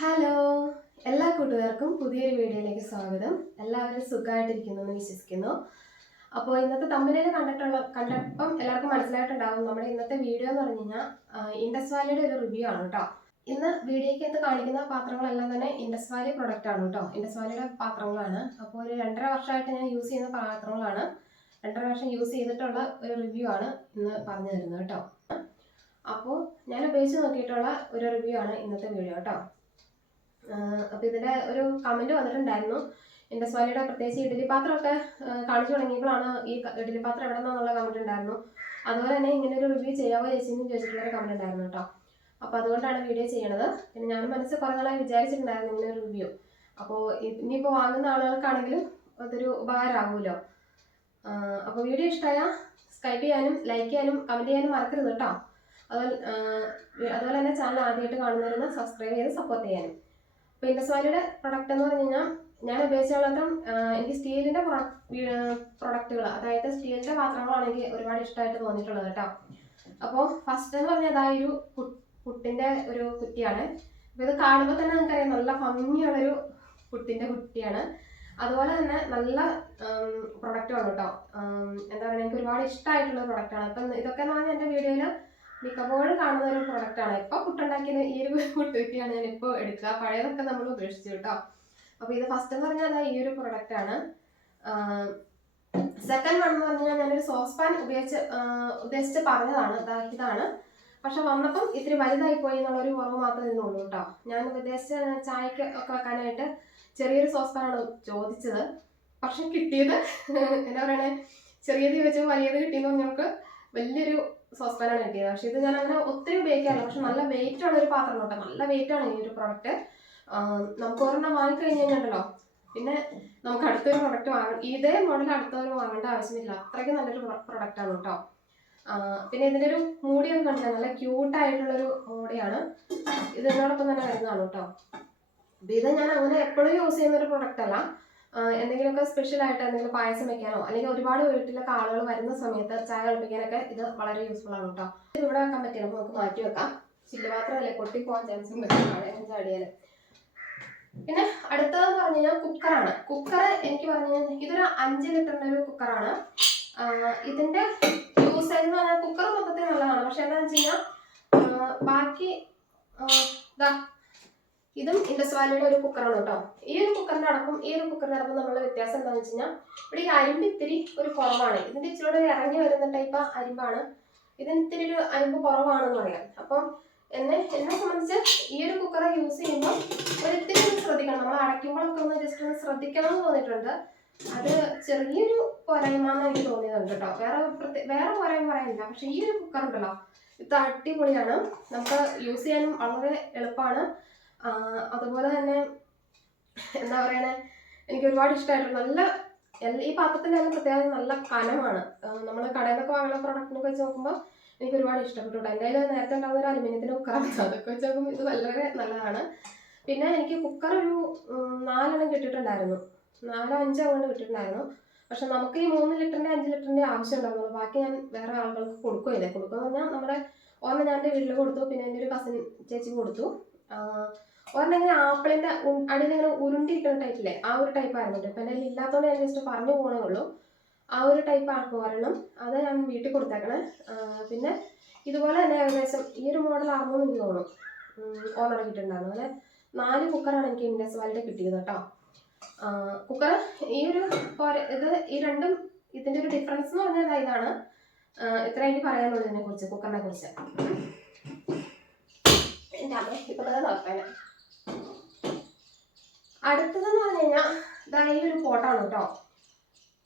Hello എല്ലാ കൂട്ടുകാർക്കും പുതിയൊരു വീഡിയോയിലേക്ക് സ്വാഗതം. എല്ലാവരും സുഖമായിട്ടിരിക്കുന്നു എന്ന് വിശ്വസിക്കുന്നു. അപ്പോൾ ഇന്നത്തെ തമ്മിലേൽ കണ്ടിട്ടുള്ള കണ്ടപ്പം എല്ലാവർക്കും മനസ്സിലായിട്ടുണ്ടാവും. നമ്മുടെ ഇന്നത്തെ വീഡിയോ എന്ന് പറഞ്ഞു കഴിഞ്ഞാൽ ഇൻഡസ് വാലിയുടെ ഒരു റിവ്യൂ ആണ് കേട്ടോ. ഇന്ന് വീഡിയോയ്ക്കകത്ത് കാണിക്കുന്ന പാത്രങ്ങളെല്ലാം തന്നെ ഇൻഡസ് വാലി പ്രൊഡക്റ്റ് ആണ് കേട്ടോ. ഇൻഡസ് വാലിയുടെ പാത്രങ്ങളാണ്. അപ്പോൾ ഒരു രണ്ടര വർഷമായിട്ട് ഞാൻ യൂസ് ചെയ്യുന്ന പാത്രങ്ങളാണ്. രണ്ടര വർഷം യൂസ് ചെയ്തിട്ടുള്ള ഒരു റിവ്യൂ ആണ് ഇന്ന് പറഞ്ഞു തരുന്നത് കേട്ടോ. അപ്പോൾ ഞാൻ ഉപയോഗിച്ച് നോക്കിയിട്ടുള്ള ഒരു റിവ്യൂ ആണ് ഇന്നത്തെ വീഡിയോ കേട്ടോ. അപ്പോൾ ഇതിന്റെ ഒരു കമന്റ് വന്നിട്ടുണ്ടായിരുന്നു. എന്റെ സ്വാലിയുടെ പ്രത്യേകിച്ച് ഇഡ്ഡലി പാത്രമൊക്കെ കാണിച്ചു തുടങ്ങിയപ്പോഴാണ് ഈ ഇഡലി പാത്രം എവിടെ നിന്നുള്ള കമന്റ് ഉണ്ടായിരുന്നു. അതുപോലെ തന്നെ ഇങ്ങനെ ഒരു റിവ്യൂ ചെയ്യാവോ ചേച്ചി എന്ന് ചോദിച്ചിട്ടുള്ളൊരു കമന്റ് ഉണ്ടായിരുന്നു കേട്ടോ. അപ്പോൾ അതുകൊണ്ടാണ് വീഡിയോ ചെയ്യണത്. പിന്നെ ഞാൻ മനസ്സിൽ കുറേ നാളായി വിചാരിച്ചിട്ടുണ്ടായിരുന്നു ഇങ്ങനെ ഒരു റിവ്യൂ അപ്പോൾ ഇനിയിപ്പോൾ വാങ്ങുന്ന ആളുകൾക്കാണെങ്കിലും അതൊരു ഉപകാരമാകുമല്ലോ അപ്പോൾ വീഡിയോ ഇഷ്ടമായാൽ സ്കൈപ്പ് ചെയ്യാനും ലൈക്ക് ചെയ്യാനും കമന്റ് ചെയ്യാനും മറക്കരുത് കേട്ടോ. അതുപോലെ അതുപോലെ തന്നെ ചാനൽ ആദ്യമായിട്ട് കാണുന്നവരൊന്ന് സബ്സ്ക്രൈബ് ചെയ്ത് സപ്പോർട്ട് ചെയ്യാനും. അപ്പോൾ സ്വാലിയുടെ വാലിയുടെ പ്രൊഡക്റ്റ് എന്ന് പറഞ്ഞു കഴിഞ്ഞാൽ ഞാൻ ഉപയോഗിച്ചുള്ളതും എനിക്ക് സ്റ്റീലിന്റെ പ്രൊഡക്റ്റുകൾ അതായത് സ്റ്റീലിന്റെ പാത്രങ്ങളാണ് എനിക്ക് ഒരുപാട് ഇഷ്ടമായിട്ട് തോന്നിയിട്ടുള്ളത് കേട്ടോ. അപ്പോൾ ഫസ്റ്റ് എന്ന് പറഞ്ഞാൽ അതായത് ഒരു പുട്ടിന്റെ ഒരു കുറ്റിയാണ്. അപ്പോൾ ഇത് കാണുമ്പോൾ തന്നെ നമുക്കറിയാം നല്ല ഭംഗിയുള്ളൊരു പുട്ടിന്റെ കുറ്റിയാണ്. അതുപോലെ തന്നെ നല്ല പ്രൊഡക്റ്റുമാണ് കേട്ടോ. എന്താ പറയുക എനിക്ക് ഒരുപാട് ഇഷ്ടമായിട്ടുള്ള പ്രൊഡക്റ്റാണ് അപ്പം ഇതൊക്കെ എന്ന് പറഞ്ഞാൽ എന്റെ വീഡിയോയിൽ മിക്കപ്പോഴും കാണുന്ന ഒരു പ്രൊഡക്റ്റാണ് ഇപ്പോൾ പുട്ടുണ്ടാക്കിയത് ഈ ഒരു പുട്ടുകുറ്റിയാണ് ഞാൻ ഇപ്പോൾ എടുക്കുക പഴയതൊക്കെ നമ്മൾ ഉപേക്ഷിച്ചു കേട്ടോ. അപ്പോൾ ഇത് ഫസ്റ്റ് എന്ന് പറഞ്ഞാൽ ഈ ഒരു പ്രൊഡക്റ്റാണ് സെക്കൻഡ് വൺ എന്ന് പറഞ്ഞാൽ ഞാനൊരു സോസ് പാൻ ഉപയോഗിച്ച് ഉദ്ദേശിച്ച് പറഞ്ഞതാണ്. ഇതാണ്. പക്ഷെ വന്നപ്പം ഇത്തിരി വലുതായി പോയി എന്നുള്ളൊരു കുറവ് മാത്രമേ നിന്നുള്ളൂ കേട്ടോ. ഞാൻ ഉദ്ദേശിച്ച ചായക്ക് ഒക്കെ വെക്കാനായിട്ട് ചെറിയൊരു സോസ് പാനാണ് ചോദിച്ചത്. പക്ഷെ കിട്ടിയത് എന്താ പറയണേ ചെറിയത് ചോദിച്ചപ്പോൾ വലിയത് കിട്ടിയെന്ന് പറഞ്ഞവർക്ക് വലിയൊരു സോസ് പാനാണ് കിട്ടിയത് പക്ഷെ ഇത് ഞാൻ അങ്ങനെ ഒത്തിരി ഉപയോഗിക്കാറില്ല. പക്ഷെ നല്ല വെയിറ്റ് ഉള്ള ഒരു പാത്രം കേട്ടോ നല്ല വെയിറ്റ് ആണ് ഈ ഒരു പ്രൊഡക്റ്റ് നമുക്ക് ഒരെണ്ണം വാങ്ങിക്കഴിഞ്ഞ് കഴിഞ്ഞിട്ടുണ്ടല്ലോ പിന്നെ നമുക്ക് അടുത്തൊരു പ്രൊഡക്റ്റ് വാങ്ങണം ഇതേ മോഡൽ അടുത്തൊരു വാങ്ങേണ്ട ആവശ്യമില്ല. അത്രയ്ക്ക് നല്ലൊരു പ്രൊഡക്റ്റ് ആണ് കേട്ടോ. പിന്നെ ഇതിന്റെ ഒരു മൂടിയൊക്കെ കണ്ടില്ല? നല്ല ക്യൂട്ടായിട്ടുള്ളൊരു മൂടിയാണ്. ഇത് ഇതിനോടൊപ്പം തന്നെ വരുന്നതാണ് കേട്ടോ. ഇത് ഞാൻ അങ്ങനെ എപ്പോഴും യൂസ് ചെയ്യുന്ന ഒരു പ്രൊഡക്റ്റ് അല്ല. എന്തെങ്കിലുമൊക്കെ സ്പെഷ്യൽ ആയിട്ട് എന്തെങ്കിലും പായസം വെക്കാനോ അല്ലെങ്കിൽ ഒരുപാട് വീട്ടിലൊക്കെ ആളുകൾ വരുന്ന സമയത്ത് ചായ കളിപ്പിക്കാനൊക്കെ ഇത് വളരെ യൂസ്ഫുൾ ആണ് കേട്ടോ ഇത് ഇവിടെ വെക്കാൻ പറ്റില്ല നമുക്ക് മാറ്റി വെക്കാം. ചില്ല് മാത്രമല്ലേ പൊട്ടിപ്പോകാൻ ചാൻസ് ഉണ്ട് ചാടിയാൽ പിന്നെ അടുത്തതെന്ന് പറഞ്ഞു കഴിഞ്ഞാൽ കുക്കറാണ് കുക്കർ എനിക്ക് പറഞ്ഞു കഴിഞ്ഞാൽ ഇതൊരു അഞ്ച് ലിറ്ററിന്റെ ഒരു കുക്കറാണ് ഇതിന്റെ യൂസ് എന്ന് പറഞ്ഞാൽ കുക്കർ മൊത്തത്തിൽ നല്ലതാണ്. പക്ഷെ എന്താണെന്ന് വെച്ച് കഴിഞ്ഞാൽ ബാക്കി ഇതും ഇൻഡസ് വാലിയുടെ ഒരു കുക്കറാണ് കേട്ടോ. ഈ ഒരു കുക്കറിനടക്കും ഈ ഒരു കുക്കറിനടക്കും നമ്മളെ വ്യത്യാസം എന്താണെന്ന് വെച്ച് കഴിഞ്ഞാൽ ഇവിടെ ഈ അരിമ്പ് ഇത്തിരി ഒരു കുറവാണ്. ഇതിന്റെ ഇച്ചിരി ഇറങ്ങി വരുന്ന ടൈപ്പ് അരിമ്പാണ്. ഇതിന് ഇത്തിരി ഒരു അരിമ്പ് കുറവാണെന്ന് പറയാം. അപ്പം എന്നെ എന്നെ സംബന്ധിച്ച് ഈ ഒരു കുക്കർ യൂസ് ചെയ്യുമ്പോൾ ഒരിത്തിരി ശ്രദ്ധിക്കണം. നമ്മൾ അടയ്ക്കുമ്പോഴൊക്കെ ഒന്ന് ജസ്റ്റ് ഒന്ന് ശ്രദ്ധിക്കണം എന്ന് തോന്നിയിട്ടുണ്ട്. അത് ചെറിയൊരു പോരായ്മ എന്ന് എനിക്ക് തോന്നിയതുണ്ട് കേട്ടോ. വേറെ വേറെ പോരായ്മ പറയാനില്ല. പക്ഷെ ഈ ഒരു കുക്കർ ഉണ്ടല്ലോ ഇത് അടിപൊളിയാണ്. നമുക്ക് യൂസ് ചെയ്യാനും വളരെ എളുപ്പമാണ്. അതുപോലെ തന്നെ എന്താ പറയണേ എനിക്ക് ഒരുപാട് ഇഷ്ടമായിട്ടുണ്ട് നല്ല ഈ പാത്രത്തിന്റെ തന്നെ പ്രത്യേകത നല്ല കനമാണ്. നമ്മൾ കടയിൽ നിന്നൊക്കെ വാങ്ങുന്ന പ്രൊഡക്റ്റിനൊക്കെ വെച്ച് നോക്കുമ്പോൾ എനിക്ക് ഒരുപാട് ഇഷ്ടപ്പെട്ടു. എന്റെ കയ്യിൽ നേരത്തെ ഉണ്ടാകുന്ന ഒരു അലുമിനിയത്തിന്റെ കുക്കറാണ് അതൊക്കെ വെച്ച് നോക്കുമ്പോൾ ഇത് വളരെ നല്ലതാണ്. പിന്നെ എനിക്ക് കുക്കർ ഒരു നാലെണ്ണം കിട്ടിയിട്ടുണ്ടായിരുന്നു. നാലോ അഞ്ചോ കൊണ്ട് കിട്ടിയിട്ടുണ്ടായിരുന്നു. പക്ഷെ നമുക്ക് ഈ മൂന്ന് ലിറ്ററിന്റെ അഞ്ച് ലിറ്ററിന്റെ ആവശ്യം ഉണ്ടാകുന്നുള്ളൂ ബാക്കി ഞാൻ വേറെ ആളുകൾക്ക് കൊടുക്കുകയില്ല. കൊടുക്കുക എന്ന് പറഞ്ഞാൽ നമ്മുടെ ഒന്ന് ഞാൻ എന്റെ വീട്ടിൽ കൊടുത്തു. പിന്നെ എന്റെ ഒരു കസിൻ ചേച്ചി കൊടുത്തു. ഒരെണ്ണം ഇങ്ങനെ ആപ്പിളിന്റെ അടിയിൽ ഇങ്ങനെ ഉരുണ്ടിരിക്കുന്ന ടൈപ്പില്ലേ ആ ഒരു ടൈപ്പ് ആയിരുന്നു ഇപ്പം എന്റെ ഇല്ലാത്തതുകൊണ്ട് ഞാൻ ജസ്റ്റ് പറഞ്ഞു പോകണേ ഉള്ളൂ. ആ ഒരു ടൈപ്പ് ആക്കും ഒരെണ്ണം. അത് ഞാൻ വീട്ടിൽ കൊടുത്തേക്കണേ. പിന്നെ ഇതുപോലെ തന്നെ ഏകദേശം ഈ ഒരു മോഡൽ ആകുമ്പോൾ എനിക്ക് തോന്നും ഓർഡർ കിട്ടിയിട്ടുണ്ടായിരുന്നു. അങ്ങനെ നാല് കുക്കറാണ് എനിക്ക് ഇൻഡസ് വാലിന്റെ കിട്ടിയത് കേട്ടോ. കുക്കർ ഈ ഒരു ഇത് ഈ രണ്ടും ഇതിന്റെ ഒരു ഡിഫറൻസ് എന്ന് പറഞ്ഞാൽ ഇതാണ്. ഇത്രയും ഇത്ര എനിക്ക് പറയാനുള്ളതിനെ കുറിച്ച് കുക്കറിനെ കുറിച്ച് എന്റെ അമ്മ ഇപ്പൊ തന്നെ നോക്കാന് അടുത്തതെന്ന് പറഞ്ഞു കഴിഞ്ഞാൽ ഈ ഒരു പോട്ടാണ് കേട്ടോ.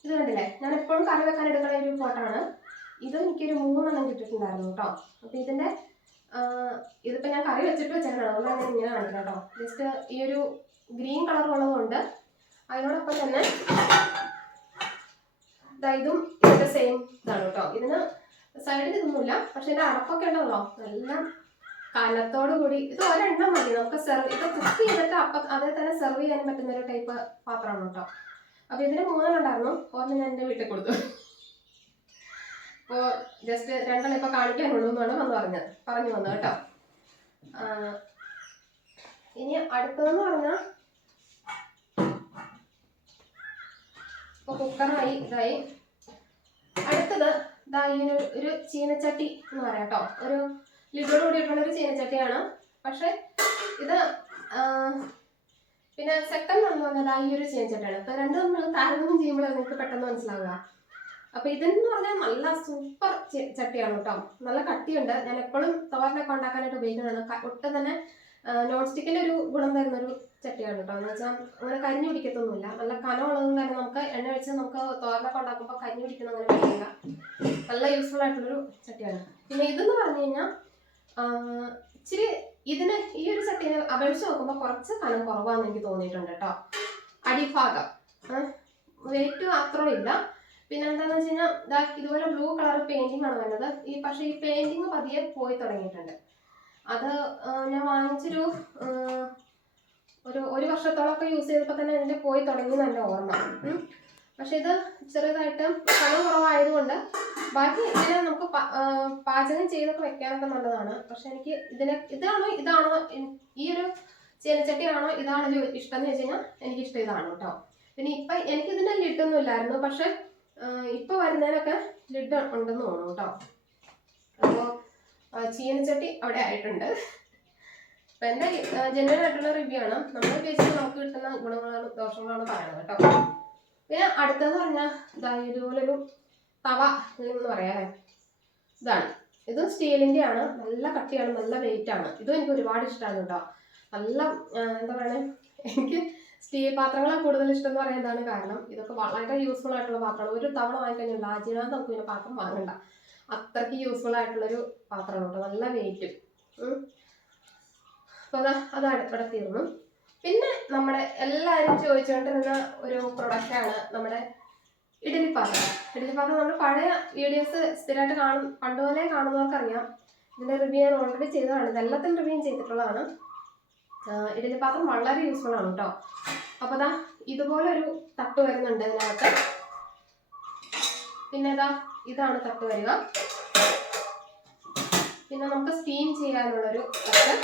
ഇത് കണ്ടില്ലേ? ഞാൻ എപ്പോഴും കറി വെക്കാൻ എടുക്കുന്ന ഒരു പോട്ടാണ് ഇത് എനിക്കൊരു മൂന്നെണ്ണം കിട്ടിയിട്ടുണ്ടായിരുന്നു കേട്ടോ. അപ്പൊ ഇതിന്റെ ആഹ് ഇതിപ്പോ ഞാൻ കറി വെച്ചിട്ട് വെച്ചാണ് അതുകൊണ്ടാണ് ഇങ്ങനെ കാണിക്കുന്നത് കേട്ടോ. ജസ്റ്റ് ഈ ഒരു ഗ്രീൻ കളർ ഉള്ളതുകൊണ്ട് അതിനോടൊപ്പം തന്നെ ഇതും ഇതിന്റെ സെയിം ഇതാണ് കേട്ടോ. ഇതിന് സൈഡിൽ ഇതൊന്നുമില്ല. പക്ഷെ ഇതിന്റെ അടപ്പൊക്കെ ഉണ്ടല്ലോ. എല്ലാം കനത്തോട് കൂടി ഇത് ഒരെണ്ണം മതി. നമുക്ക് സെർവ് ഇപ്പൊ കുക്ക് ചെയ്തിട്ട് അപ്പൊ അതേ തന്നെ സെർവ് ചെയ്യാൻ പറ്റുന്ന ഒരു ടൈപ്പ് പാത്രമാണ് കേട്ടോ അപ്പൊ ഇതിന് മൂന്നെണ്ണം ഉണ്ടായിരുന്നു ഒരെണ്ണം ഞാൻ എന്റെ വീട്ടിൽ കൊടുത്തു. അപ്പോൾ ജസ്റ്റ് രണ്ടെണ്ണം ഇപ്പൊ കാണിക്കാനുള്ളൂ എന്നാണ് വന്ന് പറഞ്ഞത് പറഞ്ഞു വന്നത് കേട്ടോ. ഇനി അടുത്തതെന്ന് പറഞ്ഞാൽ ഇപ്പൊ കുക്കറായി ഇതായി. അടുത്തത് ഇതാ ഇങ്ങനെ ഒരു ചീനച്ചട്ടി എന്ന് പറയാം കേട്ടോ ഒരു ലിഡോട് കൂടിയിട്ടുള്ള ഒരു ചീനച്ചട്ടിയാണ് പക്ഷെ ഇത് പിന്നെ സെക്കൻഡ് എന്ന് പറഞ്ഞാൽ ഈ ഒരു ചീനച്ചട്ടിയാണ് അപ്പൊ രണ്ടും നമ്മൾ താരതമ്യം ചെയ്യുമ്പോൾ നിങ്ങൾക്ക് പെട്ടെന്ന് മനസ്സിലാവുക. അപ്പൊ ഇതെന്ന് പറഞ്ഞാൽ നല്ല സൂപ്പർ ചട്ടിയാണ് കേട്ടോ. നല്ല കട്ടിയുണ്ട്. ഞാൻ എപ്പോഴും തോരനൊക്കെ ഉണ്ടാക്കാനായിട്ട് ഉപയോഗിക്കുന്നതാണ്. ഒട്ടും തന്നെ നോൺ സ്റ്റിക്കിന്റെ ഒരു ഗുണം തരുന്ന ഒരു ചട്ടിയാണ് കേട്ടോ. എന്ന് വെച്ചാൽ അങ്ങനെ കരിഞ്ഞു പിടിക്കത്തൊന്നുമില്ല. നല്ല കനമുള്ളതും തന്നെ നമുക്ക് എണ്ണ വെച്ച് നമുക്ക് തോരനൊക്കെ ഉണ്ടാക്കുമ്പോൾ കരിഞ്ഞു പിടിക്കുന്ന അങ്ങനെ പറ്റില്ല നല്ല യൂസ്ഫുൾ ആയിട്ടുള്ളൊരു ചട്ടിയാണ്. പിന്നെ ഇതെന്ന് പറഞ്ഞു കഴിഞ്ഞാൽ ഇച്ചിരി ഇതിന് ഈ ഒരു സെക്കൻഡ് അപേക്ഷിച്ച് നോക്കുമ്പോൾ കുറച്ച് കനം കുറവാന്ന് എനിക്ക് തോന്നിയിട്ടുണ്ട് കേട്ടോ. അടിഭാഗം. വെയിറ്റ് അത്ര ഇല്ല. പിന്നെ എന്താണെന്ന് വെച്ച് കഴിഞ്ഞാൽ ദാ ഇതുപോലെ ബ്ലൂ കളർ പെയിന്റിംഗ് ആണ് വരുന്നത് ഈ പക്ഷേ ഈ പെയിന്റിങ് പതിയെ പോയി തുടങ്ങിയിട്ടുണ്ട്. അത് ഞാൻ വാങ്ങിച്ചൊരു ഒരു ഒരു വർഷത്തോളമൊക്കെ യൂസ് ചെയ്തപ്പോൾ തന്നെ ഇതിന്റെ പോയി തുടങ്ങി നല്ല ഓർമ്മ. പക്ഷെ ഇത് ചെറുതായിട്ട് കനം കുറവായതുകൊണ്ട് ബാക്കി ഇതിനെ നമുക്ക് പാചകം ചെയ്തൊക്കെ വെക്കാനൊക്കെ നല്ലതാണ്. പക്ഷെ എനിക്ക് ഇതിനെ ഇതാണോ ഇതാണോ ഈ ഒരു ചേനച്ചട്ടിയാണോ ഇതാണോ ഇഷ്ടം എന്ന് വെച്ച് കഴിഞ്ഞാൽ എനിക്ക് ഇഷ്ടം ഇതാണ് കേട്ടോ. പിന്നെ ഇപ്പൊ എനിക്ക് ഇതിന്റെ ലിഡൊന്നും ഇല്ലായിരുന്നു പക്ഷെ ഇപ്പൊ വരുന്നതിനൊക്കെ ലിഡ് ഉണ്ടെന്ന് തോന്നുന്നു കേട്ടോ. അപ്പോൾ ചീനച്ചട്ടി അവിടെ ആയിട്ടുണ്ട്. അപ്പൊ എന്റെ ജനറൽ ആയിട്ടുള്ള റിവ്യൂ ആണ്. നമ്മൾ ഉപയോഗിച്ച് നമുക്ക് കിട്ടുന്ന ഗുണങ്ങളാണ് ദോഷങ്ങളാണ് പറയുന്നത് കേട്ടോ. പിന്നെ അടുത്തെന്ന് പറഞ്ഞാൽ ഇതാ ഇതുപോലൊരു തവ എന്ന് പറയാല്ലേ? ഇതാണ്. ഇതും സ്റ്റീലിന്റെ ആണ്. നല്ല കട്ടിയാണ് നല്ല വെയിറ്റ് ആണ്. ഇതും എനിക്ക് ഒരുപാട് ഇഷ്ടമാണ് കേട്ടോ നല്ല എന്താ പറയണേ? എനിക്ക് സ്റ്റീൽ പാത്രങ്ങളാണ് കൂടുതൽ ഇഷ്ടം എന്ന് പറയുന്നതാണ് കാരണം ഇതൊക്കെ വളരെ യൂസ്ഫുൾ ആയിട്ടുള്ള പാത്രമാണ് ഒരു തവണ വാങ്ങിക്കഴിഞ്ഞാൽ ലാജിനാഥ് നമുക്ക് ഇങ്ങനെ പാത്രം വാങ്ങണ്ട. അത്രയ്ക്ക് യൂസ്ഫുൾ ആയിട്ടുള്ളൊരു പാത്രമാണ് കേട്ടോ നല്ല വെയിറ്റും അപ്പോൾ അതാ അതാണ് ഇവിടെ തീർന്നു പിന്നെ നമ്മുടെ എല്ലാവരും ചോദിച്ചുകൊണ്ടിരുന്ന ഒരു പ്രൊഡക്റ്റാണ് നമ്മുടെ ഇഡലി പാത്രം ഇഡലി പാത്രം നമ്മൾ പഴയ വീഡിയോസ് സ്ഥിരമായിട്ട് കാണും പണ്ടുപോലെ കാണുന്നവർക്കറിയാം. ഇതിന്റെ റിവ്യൂ ഞാൻ ഓൾറെഡി ചെയ്തതാണ്. ഇതെല്ലാത്തിനും റിവ്യൂ ചെയ്തിട്ടുള്ളതാണ്. ഇഡലിപ്പാത്രം ഇഡലി പാത്രം വളരെ യൂസ്ഫുൾ ആണ് കേട്ടോ അപ്പോൾ അതാ ഇതുപോലൊരു തട്ട് വരുന്നുണ്ട് ഇതിനകത്ത്. പിന്നെ ഇതാ ഇതാണ് തട്ട് വരിക. പിന്നെ നമുക്ക് സ്റ്റീം ചെയ്യാനുള്ളൊരു തട്ട്.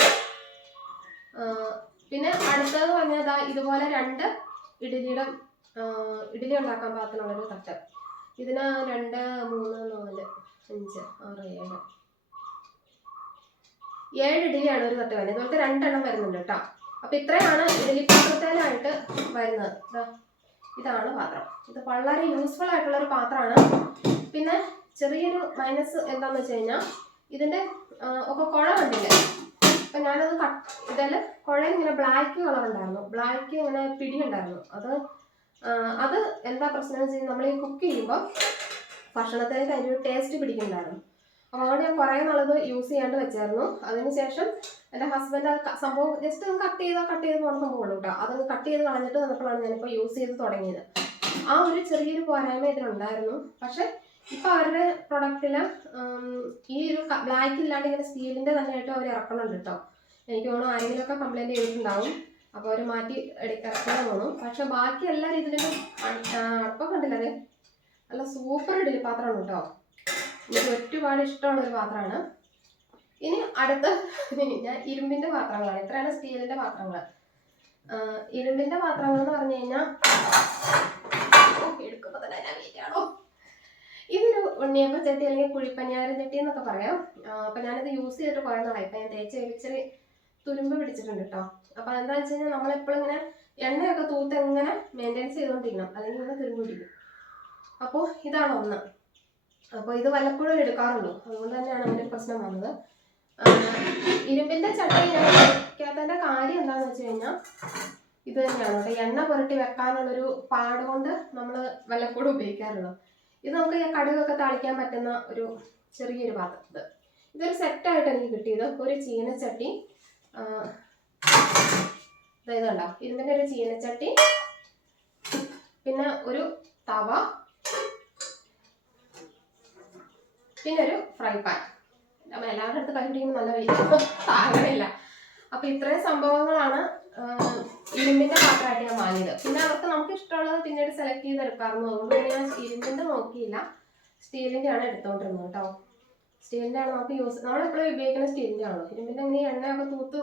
പിന്നെ അടുത്തത് പറഞ്ഞാൽ ഇതുപോലെ രണ്ട് ഇഡലിയുടെ ഇഡ്ഡലി ഉണ്ടാക്കാൻ പാകത്തിനുള്ളൊരു തട്ട്. ഇതിന് രണ്ട് മൂന്ന് നാല് അഞ്ച് ആറ് ഏഴ്. ഏഴ് ഇഡലിയാണ് ഒരു തട്ട് വരുന്നത്. ഇതുപോലത്തെ രണ്ടെണ്ണം വരുന്നുണ്ട് കേട്ടോ. അപ്പൊ ഇത്രയാണ് ഇഡലി പാത്രത്തേനായിട്ട് വരുന്നത്. ഇതാണ് പാത്രം. ഇത് വളരെ യൂസ്ഫുൾ ആയിട്ടുള്ള ഒരു പാത്രമാണ്. പിന്നെ ചെറിയൊരു മൈനസ് എന്താന്ന് വെച്ച് കഴിഞ്ഞാൽ ഇതിന്റെ ആ, ഒക്കെ കുഴ കണ്ടില്ലേ? അപ്പൊ ഞാനത് കട്ട് ഇതിൽ കുഴയിൽ ഇങ്ങനെ ബ്ലാക്ക് കളർ ഉണ്ടായിരുന്നു. ബ്ലാക്ക് ഇങ്ങനെ പിടി ഉണ്ടായിരുന്നു അത് അത് എന്താ പ്രശ്നം എന്ന് വെച്ചാൽ നമ്മൾ ഈ കുക്ക് ചെയ്യുമ്പോൾ ഭക്ഷണത്തിൽ അതിന്റെ ഒരു ടേസ്റ്റ് പിടിക്കുന്നുണ്ടായിരുന്നു. അപ്പോൾ അതുകൊണ്ട് ഞാൻ കുറേ നാളത് യൂസ് ചെയ്യാണ്ട് വെച്ചായിരുന്നു. അതിനുശേഷം എന്റെ ഹസ്ബൻഡ് അത് സംഭവം ജസ്റ്റ് കട്ട് ചെയ്താൽ കട്ട് ചെയ്ത് പോകുന്ന സംഭവമുള്ളൂ കേട്ടോ. അത് കട്ട് ചെയ്ത് കളഞ്ഞിട്ട് വന്നപ്പോഴാണ് ഞാനിപ്പോൾ യൂസ് ചെയ്ത് തുടങ്ങിയത്. ആ ഒരു ചെറിയൊരു പോരായ്മ ഇതിലുണ്ടായിരുന്നു. പക്ഷെ ഇപ്പൊ അവരുടെ പ്രൊഡക്റ്റിൽ ഈ ഒരു ബ്ലാക്ക് ഇല്ലാണ്ട് ഇങ്ങനെ സ്റ്റീലിന്റെ തന്നെ ആയിട്ട് അവർ ഇറക്കണുണ്ട് കേട്ടോ എനിക്ക് തോന്നുന്നു ആരെങ്കിലും ഒക്കെ കംപ്ലൈന്റ് ചെയ്തിട്ടുണ്ടാവും. അപ്പോൾ അവർ മാറ്റി ഇറക്കണം തോന്നും. പക്ഷെ ബാക്കി എല്ലാ രീതിയിലും അപ്പം കണ്ടില്ല? നല്ല സൂപ്പർ ഇഡലി പാത്രമാണ് കേട്ടോ എനിക്ക് ഒരുപാട് ഇഷ്ടമുള്ള ഒരു പാത്രമാണ്. ഇനി അടുത്ത ഞാൻ ഇരുമ്പിന്റെ പാത്രങ്ങളാണ്. ഇത്രയാണ് സ്റ്റീലിന്റെ പാത്രങ്ങൾ ഇരുമ്പിന്റെ പാത്രങ്ങൾ എന്ന് പറഞ്ഞു കഴിഞ്ഞാൽ എടുക്കുമ്പോൾ തന്നെ ഞാൻ വീട്ടാണോ ഇതൊരു ഉണ്ണിയപ്പ ചട്ടി അല്ലെങ്കിൽ കുഴിപ്പനിയാരം ചട്ടി എന്നൊക്കെ പറയാം. അപ്പം ഞാനിത് യൂസ് ചെയ്തിട്ട് കുറേ നാളായി. ഇപ്പൊ ഞാൻ തേച്ച് ഇച്ചിരി തുരുമ്പ് പിടിച്ചിട്ടുണ്ട് കേട്ടോ അപ്പൊ എന്താ വെച്ച് കഴിഞ്ഞാൽ നമ്മളെപ്പോഴും ഇങ്ങനെ എണ്ണയൊക്കെ തൂത്ത് എങ്ങനെ മെയിന്റെയിൻസ് ചെയ്തുകൊണ്ടിരിക്കണം അല്ലെങ്കിൽ ഇങ്ങനെ തുരുമ്പ് പിടിക്കും. അപ്പോൾ ഇതാണ് ഒന്ന്. അപ്പോൾ ഇത് വല്ലപ്പോഴും എടുക്കാറുള്ളൂ. അതുകൊണ്ട് തന്നെയാണ് അങ്ങനെ പ്രശ്നം വന്നത്. ഇരുമ്പിന്റെ ചട്ടി ഞാൻ വയ്ക്കാത്തതിന്റെ കാര്യം എന്താണെന്ന് വെച്ച് കഴിഞ്ഞാൽ ഇത് തന്നെയാണ് കേട്ടോ എണ്ണ പുരട്ടി വെക്കാനുള്ളൊരു പാട് കൊണ്ട് നമ്മൾ വല്ലപ്പോഴും ഉപയോഗിക്കാറുള്ളൂ. ഇത് നമുക്ക് കടുകൊക്കെ താളിക്കാൻ പറ്റുന്ന ഒരു ചെറിയൊരു പാത്രം. ഇത് ഇതൊരു സെറ്റായിട്ട് എനിക്ക് കിട്ടിയത് ഒരു ചീനച്ചട്ടി. അതായത് കണ്ടോ? ഇരുമ്പിന്റെ ഒരു ചീനച്ചട്ടി. പിന്നെ ഒരു തവ. പിന്നെ ഒരു ഫ്രൈ പാൻ എല്ലാവരുടെ അടുത്ത് കൈ നല്ല വലിയ താങ്ങണില്ല അപ്പൊ ഇത്രയും സംഭവങ്ങളാണ് ഇരുമ്പിന്റെ പാത്രമായിട്ട് ഞാൻ വാങ്ങിയത്. പിന്നെ അവർക്ക് നമുക്ക് ഇഷ്ടമുള്ളത് പിന്നീട് സെലക്ട് ചെയ്ത് എടുക്കാറുണ്ട് അതുകൊണ്ട് ഞാൻ ഇരുമ്പിന്റെ നോക്കിയില്ല. സ്റ്റീലിന്റെ ആണ് എടുത്തോണ്ടിരുന്നത് കേട്ടോ. സ്റ്റീലിന്റെ ആണ് നമുക്ക് യൂസ് നമ്മൾ നമ്മളെപ്പോഴും ഉപയോഗിക്കുന്ന സ്റ്റീലിന്റെ ആണല്ലോ. ഇരുമ്പിന്റെ ഇങ്ങനെ എണ്ണയൊക്കെ തൂത്ത്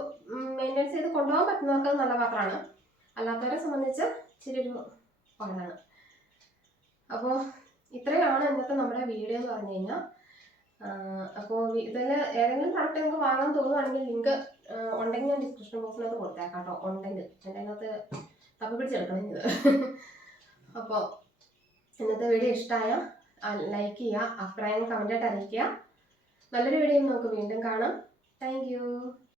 മെയിന്റെയിൻസ് ചെയ്ത് കൊണ്ടുപോകാൻ പറ്റുന്നവർക്ക് നല്ല പാത്രമാണ്. അല്ലാത്തവരെ സംബന്ധിച്ച് ഇച്ചിരി ഒരു പാടാണ്. അപ്പോൾ ഇത്രയാണ് ഇന്നത്തെ നമ്മുടെ വീഡിയോ എന്ന് പറഞ്ഞു കഴിഞ്ഞാൽ അപ്പോൾ ഇതിൽ ഏതെങ്കിലും പ്രൊഡക്റ്റ് നിങ്ങൾക്ക് വാങ്ങാൻ തോന്നുവാണെങ്കിൽ ലിങ്ക് ഉണ്ടെങ്കിൽ ഞാൻ ഡിസ്ക്രിപ്ഷൻ ബോക്സിനകത്ത് കൊടുത്തേക്കാം കേട്ടോ. ഉണ്ടെങ്കിൽ. എന്റെ അതിനകത്ത് തപ്പി പിടിച്ചെടുക്കണം ഇത്. അപ്പോൾ ഇന്നത്തെ വീഡിയോ ഇഷ്ടമായ ലൈക്ക് ചെയ്യുക അഭിപ്രായങ്ങൾ കമന്റായിട്ട് അറിയിക്കുക. നല്ലൊരു വീഡിയോ നമുക്ക് വീണ്ടും കാണാം. താങ്ക്